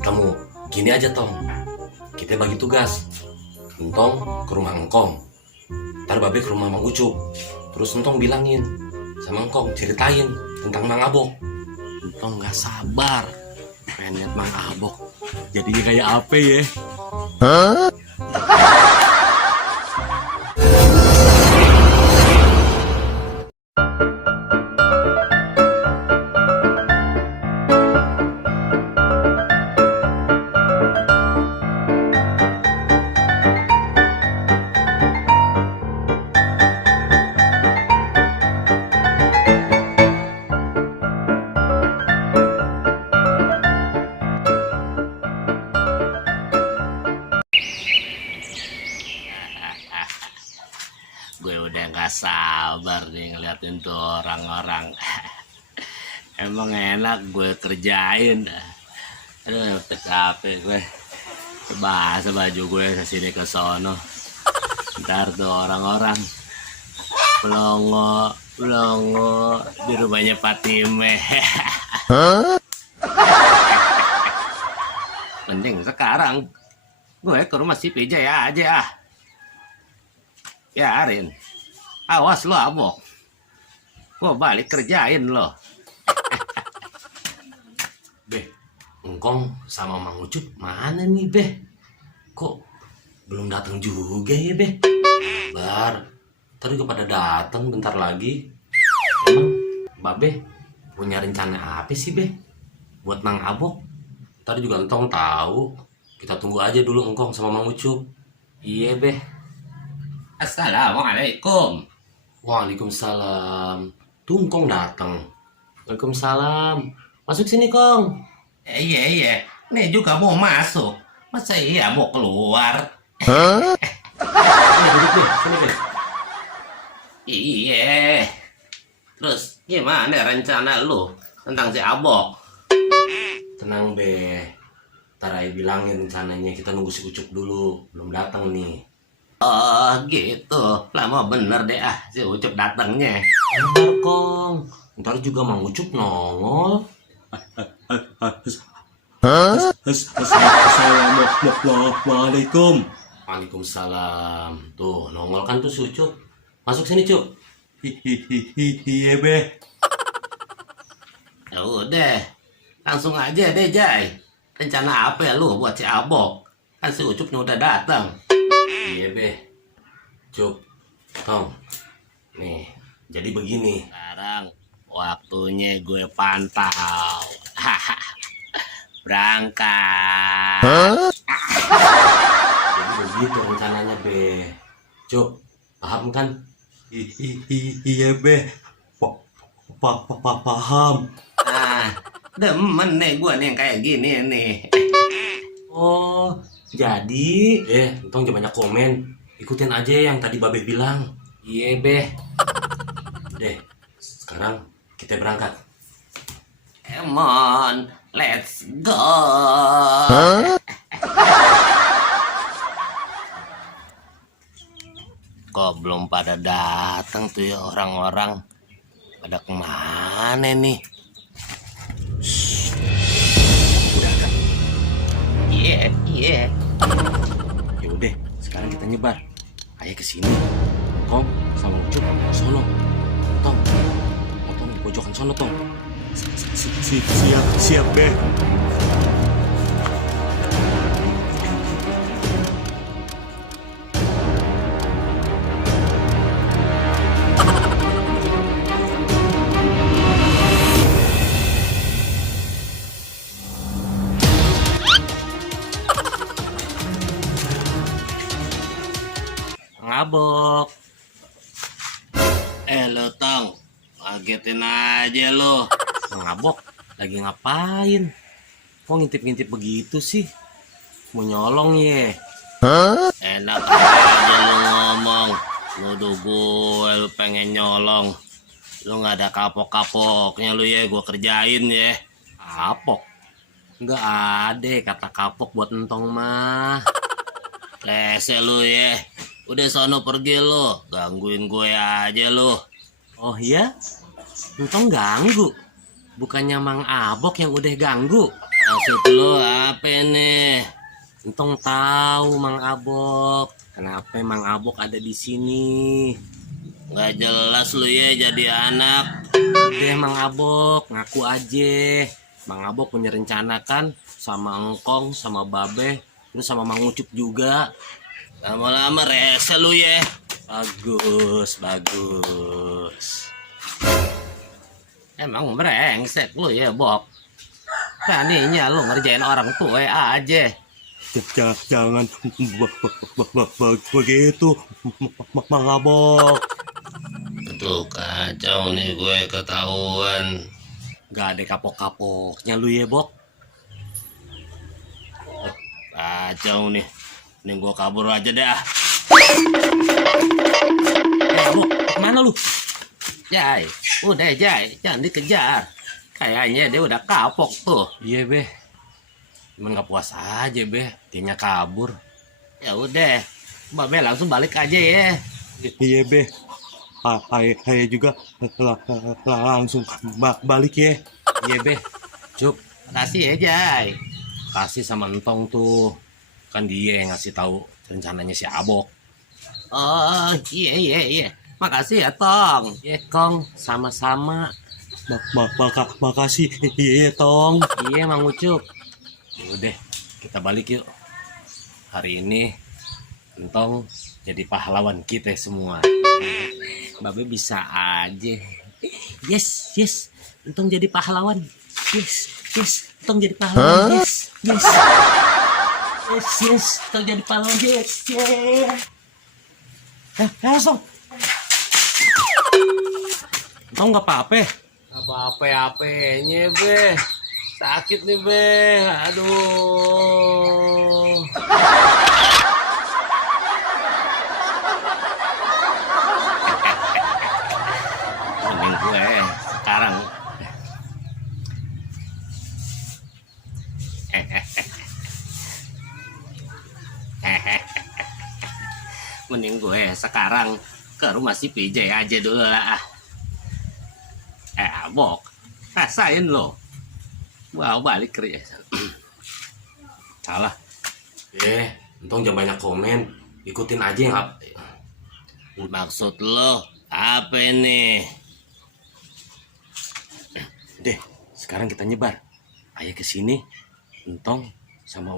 Kamu gini aja Tong, kita bagi tugas. Entong ke rumah Engkong, ntar Babe ke rumah Mang Ucup. Terus Entong bilangin sama Engkong, ceritain tentang Mang Abok. Entong gak sabar pengen liat Mang Abok jadinya kayak apa ya. Gue udah gak sabar nih ngeliatin tuh orang-orang. Emang enak gue kerjain. Aduh, capek gue. Bahasa baju gue kesini ke sono. Ntar tuh orang-orang pelongo, pelongo di rumahnya Fatime. Mending sekarang gue ke rumah si PJ aja ah. Ya Arin, awas lo Abok, gue balik kerjain lo. Beh, Engkong sama Mang Ucup mana nih Beh? Kok belum datang juga ya Beh? Bar, tadi juga pada datang bentar lagi. Emang Babe punya rencana apa sih Beh? Buat Mang Abok? Tadi juga Entong tahu. Kita tunggu aja dulu Engkong sama Mang Ucup. Iya Beh. Assalamualaikum. Waalaikumsalam. Tuh Engkong datang. Waalaikumsalam. Masuk sini Kong. Iya, nih juga mau masuk. Masa iya mau keluar? Ayo duduk Beh, sini Beh. Iya. Terus gimana rencana lu tentang si Abok? Tenang Beh. Ntar Ayo bilangin rencananya, kita nunggu si Ucup dulu. Belum datang nih. Oh gitu, lama bener deh ah si Ucup datangnya. Ntar Kong, ntar juga Mang Ucup nongol. Assalamualaikum. Waalaikumsalam. Tuh, nongol kan tuh si Ucup. Masuk sini Cuk. Iya Beh. Ya udah, langsung aja deh Jai. Rencana apa ya lu buat si Abok? Kan si Ucupnya udah datang. Iya Beh. Cuk, Tong. Nih, jadi begini. Sekarang waktunya gue pantau. Berangkat. Jadi begitu rencananya Beh. Cuk, paham kan? Iya Beh. Paham. Nah, demen nih gue nih yang kayak gini nih. Oh, jadi Entong jangan banyak komen. Ikutin aja yang tadi Babe bilang. Iya Beh. Deh, sekarang kita berangkat. Come on, let's go. Kok belum pada datang tuh ya orang-orang? Pada kemana nih? Udah kan? Iya. Ya udah, sekarang kita nyebar. Ayo ke sini. Kong sama Ucup sono. Tong. Tong di pojokan sono, Tong. Siap Beh. Ngabok. Lo Tong, ngagetin aja lo. Ngabok, lagi ngapain? Kok ngintip-ngintip begitu sih? Mau nyolong ya? Enak aja lu ngomong. Nuduh gue lu pengen nyolong. Lu gak ada kapok-kapoknya lu ya, gue kerjain ya. Kapok? Nggak ada kata kapok buat Entong mah. Lese lu ya. Udah sono pergi lu, gangguin gue aja lu. Oh iya? Entong ganggu? Bukannya Mang Abok yang udah ganggu? Maksud lu apa nih? Entong tahu Mang Abok. Kenapa Mang Abok ada di sini? Nggak jelas lu ya jadi anak. Udah Mang Abok, ngaku aja. Mang Abok punya rencana kan sama Engkong, sama Babe, terus sama Mang Ucup juga. Lama-lama rese lu ya. Bagus, bagus. Emang brengsek lu ya, Bob. Beraninya lu ngerjain orang tua aja. Jangan begitu, Mang Abok. Tuh kacau nih gue ketahuan. Gak ada kapok-kapoknya lu ya, Bok. Kacau nih. Ini gue kabur aja dah. Bok, kemana lu? Jai, udah Jai, jangan dikejar. Kayaknya dia udah kapok tuh. Iya, Beh. Cuman gak puas aja, Beh. Dianya kabur. Ya udah, Babe langsung balik aja ya. Iya be, saya juga langsung balik ya. Iya, Beh. Cup, Makasih ya Jai. kasih sama Entong tuh. Kan dia yang ngasih tahu rencananya si Abok. Oh iya. Makasih ya Tong. Ya, Kong, sama-sama. Makasih iya Tong. Iya, Mang Ucup. Udah, kita balik yuk. Hari ini Entong jadi pahlawan kita semua. Babe bisa aja. Yes. Entong jadi pahlawan. Yes. Entong jadi pahlawan. Yes. Entong jadi pahlawan. Yes. Langsung. Entong nggak apa-apa. Apa-apanya Be. Sakit nih Be. Aduh. Mending gue sekarang. Mending gue sekarang ke rumah si PJ aja dulu lah. Abok, rasain lo. Wow, balik kerja. Salah. Entong jangan banyak komen. Ikutin aja yang Maksud lo apa ini? Deh, sekarang kita nyebar. Ayo ke sini. Entong sama